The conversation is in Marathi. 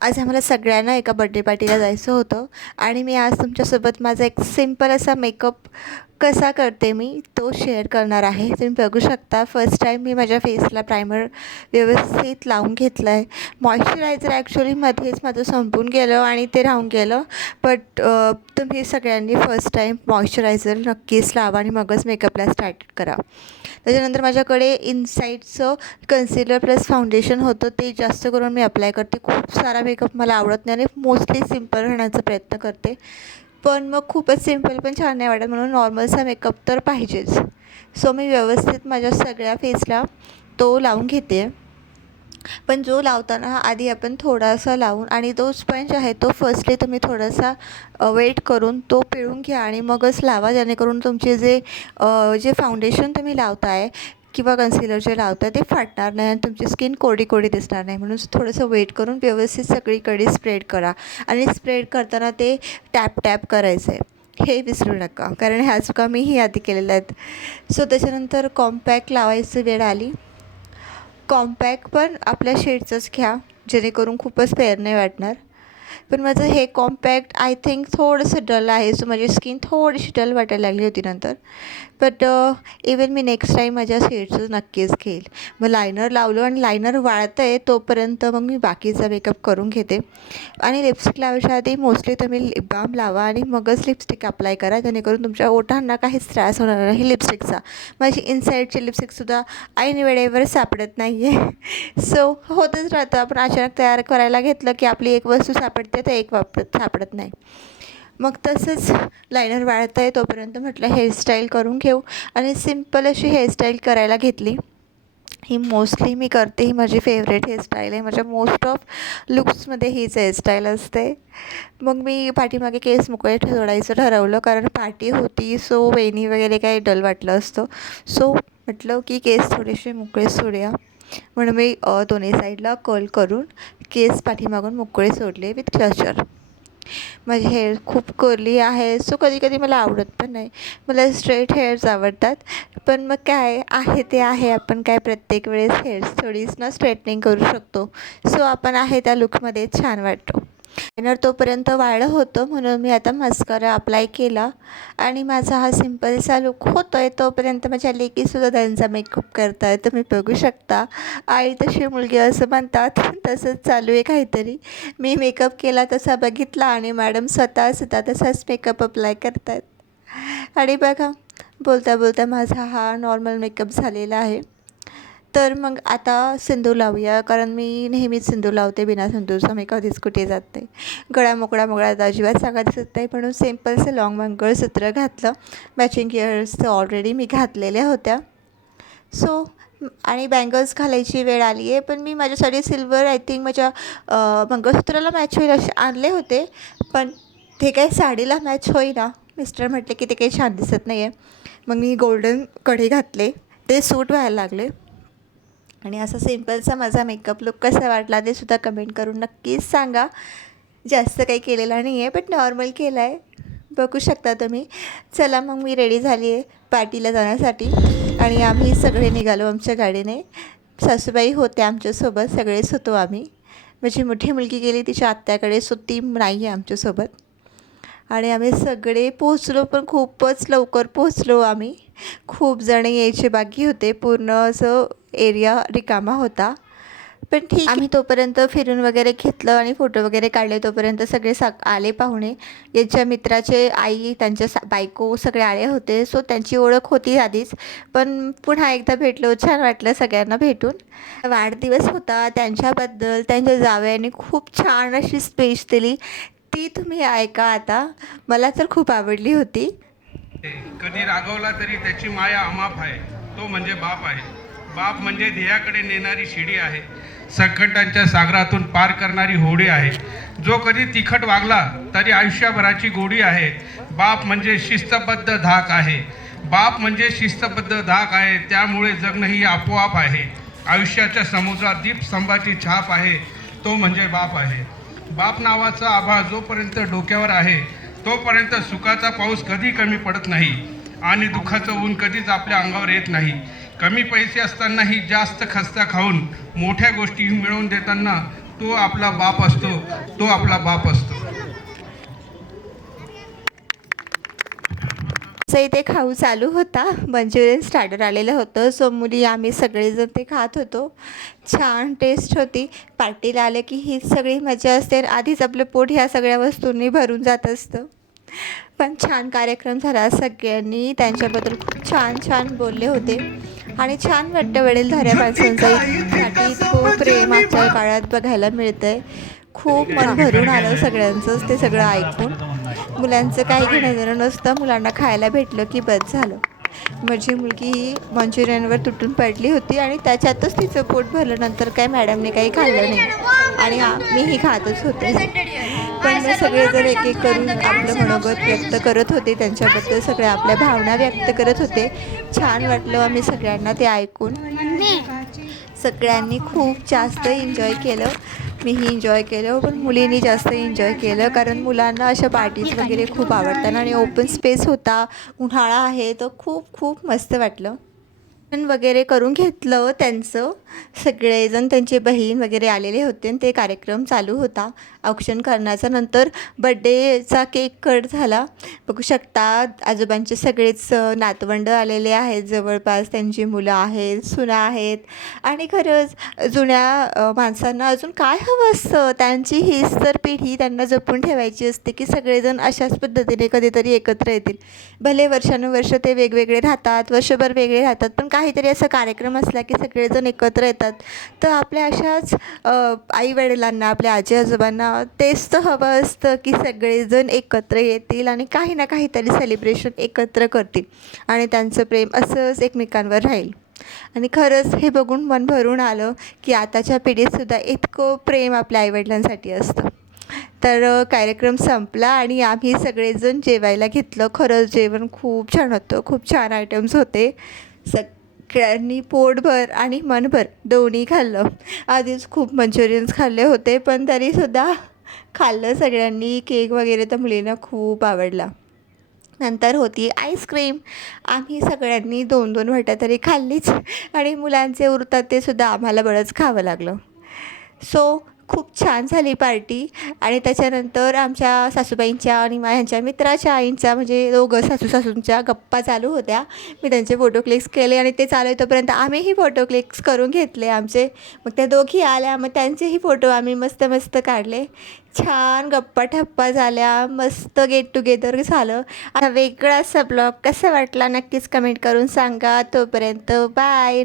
आज आम्हाला सगळ्यांना एका बर्थडे पार्टीला जायचं होतं आणि मी आज तुमच्यासोबत माझा एक सिंपल असा मेकअप कसा करते मी तो शेअर करणार आहे. तुम्ही बघू शकता फर्स्ट टाईम मी माझ्या फेसला प्रायमर व्यवस्थित लावून घेतलं आहे. मॉइश्चरायझर ॲक्च्युली मध्येच माझं संपून गेलं आणि ते राहून गेलं. बट तुम्ही सगळ्यांनी फर्स्ट टाईम मॉइश्चरायझर नक्कीच लावा आणि मगच मेकअपला स्टार्ट करा. त्याच्यानंतर माझ्याकडे इनसाईडचं कन्सिलर प्लस फाउंडेशन होतं, ते जास्त करून मी अप्लाय करते. खूप सारा मेकअप मला आवडत नाही आणि मोस्टली सिम्पल राहण्याचा प्रयत्न करते, पण मग खूपच सिम्पल पण छान नाही वाटत, म्हणून नॉर्मलचा मेकअप तर पाहिजेच. सो मी व्यवस्थित माझ्या सगळ्या फेसला तो लावून घेते. पण जो लावताना आधी आपण थोडासा लावून आणि तो स्पंज आहे तो फर्स्टली तुम्ही थोडासा वेट करून तो पिळून घ्या आणि मगच लावा, जेणेकरून तुमचे जे फाउंडेशन तुम्ही लावताय किंवा कन्सिलर जे लावताय ते फाटणार नाही आणि तुमची स्किन कोरडी कोरडी दिसणार नाही. म्हणून थोडंसं वेट करून व्यवस्थित सगळीकडे स्प्रेड करा आणि स्प्रेड करताना ते टॅप टॅप करायचं आहे, हे विसरू नका, कारण ह्या चुका मीही आधी केलेल्या आहेत. सो त्याच्यानंतर कॉम्पॅक्ट लावायची वेळ आली. कॉम्पॅक्ट पण आपल्या शेडचंच घ्या, जेणेकरून खूपच फेअर नाही वाटणार. पण माझं हे कॉम्पॅक्ट आय थिंक थोडंसं डल आहे, सो माझी स्किन थोडीशी डल वाटायला लागली होती नंतर. But even me next time माझ्या शेडचं नक्कीच घेईल. मग लायनर लावलं आणि लायनर वाळतं आहे तोपर्यंत मग मी बाकीचा मेकअप करून घेते. आणि लिपस्टिक लावायच्या आधी मोस्टली तुम्ही लिप बाम लावा आणि मगच लिपस्टिक अप्लाय करा, जेणेकरून तुमच्या ओठांना काहीच त्रास होणार नाही लिपस्टिकचा. माझी इनसाईडची लिपस्टिकसुद्धा ऐन वेळेवर सापडत नाही आहे. सो होतच राहतं, आपण अचानक तयार करायला घेतलं की आपली एक वस्तू सापडते तर एक सापडत नाही. मग तसंच लायनर वाळतं आहे तोपर्यंत म्हटलं हेअरस्टाईल करून घेऊ आणि सिम्पल अशी हेअरस्टाईल करायला घेतली. ही मोस्टली मी करते, ही माझी फेवरेट हेअरस्टाईल आहे. माझ्या मोस्ट ऑफ लुक्समध्ये हीच हेअरस्टाईल असते. मग मी पाठीमागे केस मोकळे सोडायचं ठरवलं, कारण पार्टी होती, सो वेणी वगैरे काही डल वाटलं असतं. सो म्हटलं की केस थोडेसे मोकळे सोडूया, म्हणून मी दोन्ही साईडला कर्ल करून केस पाठीमागून मोकळे सोडले विथ क्लचर. माझे हेअर खूप कर्ली आहे, सो कधी कधी मला आवडत पण नाही. मला स्ट्रेट हेअर्स आवडतात, पण मग काय आहे ते आहे, आपण काय प्रत्येक वेळेस हेअर्स थोडीच ना स्ट्रेटनिंग करू शकतो. सो आपण आहे त्या लुकमध्ये छान वाटतो. लायनर तोपर्यंत वाळलं होतं, म्हणून मी आता मस्कारा अप्लाय केला आणि माझा हा सिम्पलसा लुक होतो आहे. तोपर्यंत माझ्या लेकीसुद्धा त्यांचा मेकअप करत आहे, तुम्ही बघू शकता. आई तशी मुलगी असं म्हणतात, तसंच चालू आहे काहीतरी. मी मेकअप केला तसा बघितला आणि मॅडम स्वतःसुद्धा तसाच मेकअप अप्लाय करत आहेत. आणि बघा, बोलता बोलता माझा हा नॉर्मल मेकअप झालेला आहे. तर मग आता सिंदूर लावूया, कारण मी नेहमीच सिंदूर लावते, बिना सिंदूरचा मी कधीच कुठे जात नाही. गळा मोकळा मोकळा अजिबात चांगला दिसत नाही, म्हणून सिम्पलचं लॉंग मंगळसूत्र घातलं. मॅचिंग इयर्स ऑलरेडी मी घातलेल्या होत्या. सो आणि बँगल्स घालायची वेळ आली आहे, पण मी माझ्यासाठी सिल्वर आय थिंक माझ्या मंगळसूत्राला मॅच होईल असे आणले होते, पण ते काही साडीला मॅच होईना. मिस्टर म्हटले की ते काही छान दिसत नाही आहे. मग मी गोल्डन कडे घातले, ते सूट व्हायला लागले. आणि असा सिम्पलचा माझा मेकअप लुक कसा वाटला ते सुद्धा कमेंट करून नक्कीच सांगा. जास्त काही केलेला नाही आहे, बट नॉर्मल केला आहे, बघू शकता तुम्ही. चला मग मी रेडी झाली आहे पार्टीला जाण्यासाठी आणि आम्ही सगळे निघालो आमच्या गाडीने. सासूबाई होत्या आमच्यासोबत, सगळेच होतो आम्ही. माझी मोठी मुलगी गेली तिच्या आत्याकडे, सो ती नाही आहे आमच्यासोबत. आणि आम्ही सगळे पोहोचलो, पण खूपच लवकर पोहोचलो आम्ही. खूप जण यायचे बाकी होते, पूर्ण असं एरिया रिकामा होता. पण ठीक, आम्ही तोपर्यंत फिरून वगैरे घेतलं आणि फोटो वगैरे काढले. तोपर्यंत सगळे आले पाहुणे. यांच्या मित्राचे आई, त्यांच्या बायको सगळे आले होते, सो त्यांची ओळख होती आधीच, पण पुन्हा एकदा भेटलो, छान वाटलं सगळ्यांना भेटून. वाढदिवस होता त्यांच्याबद्दल त्यांच्या जावयाने खूप छान अशी स्पीच दिली, ती तुम्ही ऐका आता. मला तर खूप आवडली होती. कधी रागवला तरी त्याची माया अमाप आहे, तो म्हणजे बाप आहे. बाप म्हणजे ध्येयाकडे नेणारी शिडी आहे, संकटांच्या सागरातून पार करणारी होडी आहे. जो कधी तिखट वागला तरी आयुष्यभराची गोडी आहे. बाप म्हणजे शिस्तबद्ध धाक आहे, बाप म्हणजे शिस्तबद्ध धाक आहे. त्यामुळे जगणंही आपोआप आहे. आयुष्याच्या समुद्रात दीपस्तंभाची छाप आहे, तो म्हणजे बाप आहे. बाप नावाचा आभाळ जोपर्यंत डोक्यावर आहे तोपर्यंत सुखाचा पाऊस कधी कमी पडत नाही आणि दुःखाचं ऊन कधीच आपल्या अंगावर येत नाही. कमी पैसे असतानाही जास्त खस्ता खाऊन मोठ्या गोष्टी मिळवून देताना तो आपला बाप असतो, तो आपला बाप असतो. असं इथे खाऊ चालू होता. मंचुरियन स्टार्टर आलेलं होतं. सो मुली आम्ही सगळेजण ते खात होतो. छान टेस्ट होती. पार्टीला आलं की हीच सगळी मजा असते. आधीच आपलं पोट ह्या सगळ्या वस्तूंनी भरून जात असतं. पण छान कार्यक्रम झाला. सगळ्यांनी त्यांच्याबद्दल खूप छान छान बोलले होते आणि छान वाटतं वडीलधाऱ्या माणसांसाठी खूप प्रेम आजच्या काळात बघायला मिळतंय. खूप मन भरून आलं सगळ्यांचंच ते सगळं ऐकून. मुलांचं काही घेणं देणं नसतं. मुलांना खायला भेटलं की बस झालं. माझी मुलगी ही मंचुरियनवर तुटून पडली होती आणि त्याच्यातच तिचं पोट भरलं. नंतर काय मॅडमने काही खाल्लं नाही आणि मीही खातच होते. पण मग सगळेजण एक एक करून आपलं मनोगत व्यक्त करत होते. त्यांच्याबद्दल सगळ्या आपल्या भावना व्यक्त करत होते. छान वाटलं आम्ही सगळ्यांना ते ऐकून. सगळ्यांनी खूप जास्त एन्जॉय केलं. मीही एन्जॉय केलं, पण मुलींनी जास्त एन्जॉय केलं कारण मुलांना अशा पार्टीज वगैरे खूप आवडतात आणि ओपन स्पेस होता. उन्हाळा आहे तर खूप खूप मस्त वाटलं. वगैरे करून घेतलं त्यांचं. सगळेजण त्यांची बहीण वगैरे आलेले होते आणि ते कार्यक्रम चालू होता औक्षण करण्याचा. नंतर बड्डेचा केक कट झाला. बघू शकता आजोबांचे सगळेच नातवंड आलेले आहेत. जवळपास त्यांची मुलं आहेत, सुना आहेत आणि खरंच जुन्या माणसांना अजून काय हवं असतं. त्यांची हीच तर पिढी त्यांना जपून ठेवायची असते की सगळेजण अशाच पद्धतीने कधीतरी एकत्र येतील. भले वर्षानुवर्ष ते वेगवेगळे राहतात, वर्षभर वेगळे राहतात, पण काहीतरी असा कार्यक्रम असला की सगळेजण एकत्र येतात. तर आपल्या अशाच आईवडिलांना, आपल्या आजी आजोबांना तेच तर हवं असतं की सगळेजण एकत्र येतील आणि काही ना काहीतरी सेलिब्रेशन एकत्र करतील आणि त्यांचं प्रेम असंच एकमेकांवर राहील. आणि खरंच हे बघून मन भरून आलं की आताच्या पिढीतसुद्धा इतकं प्रेम आपल्या आईवडिलांसाठी असतं. तर कार्यक्रम संपला आणि आम्ही सगळेजण जेवायला घेतलं. खरंच जेवण खूप छान होतं. खूप छान आयटम्स होते. सगळ्यांनी पोटभर आणि मनभर दोन्ही खाल्लं. आधीच खूप मंचुरियन्स खाल्ले होते पण तरीसुद्धा खाल्लं सगळ्यांनी. केक वगैरे तर मुलींना खूप आवडला. नंतर होती आईस्क्रीम. आम्ही सगळ्यांनी 2-2 वाट्या तरी खाल्लीच आणि मुलांचे उरतात ते सुद्धा आम्हाला बरंच खावं लागलं. सो खूप छान झाली पार्टी आणि त्याच्यानंतर आमच्या सासूबाईंच्या आणि ह्यांच्या मित्राच्या आईंच्या म्हणजे दोघं सासूंच्या गप्पा चालू होत्या. मी त्यांचे फोटो क्लिक्स केले आणि ते चालू तोपर्यंत आम्हीही फोटो क्लिक्स करून घेतले आमचे. मग त्या दोघी आल्या, मग त्यांचेही फोटो आम्ही मस्त मस्त काढले. छान गप्पा ठप्पा झाल्या, मस्त गेट टुगेदर झालं. आता वेगळा असा ब्लॉग कसा वाटला नक्कीच कमेंट करून सांगा. तोपर्यंत बाय.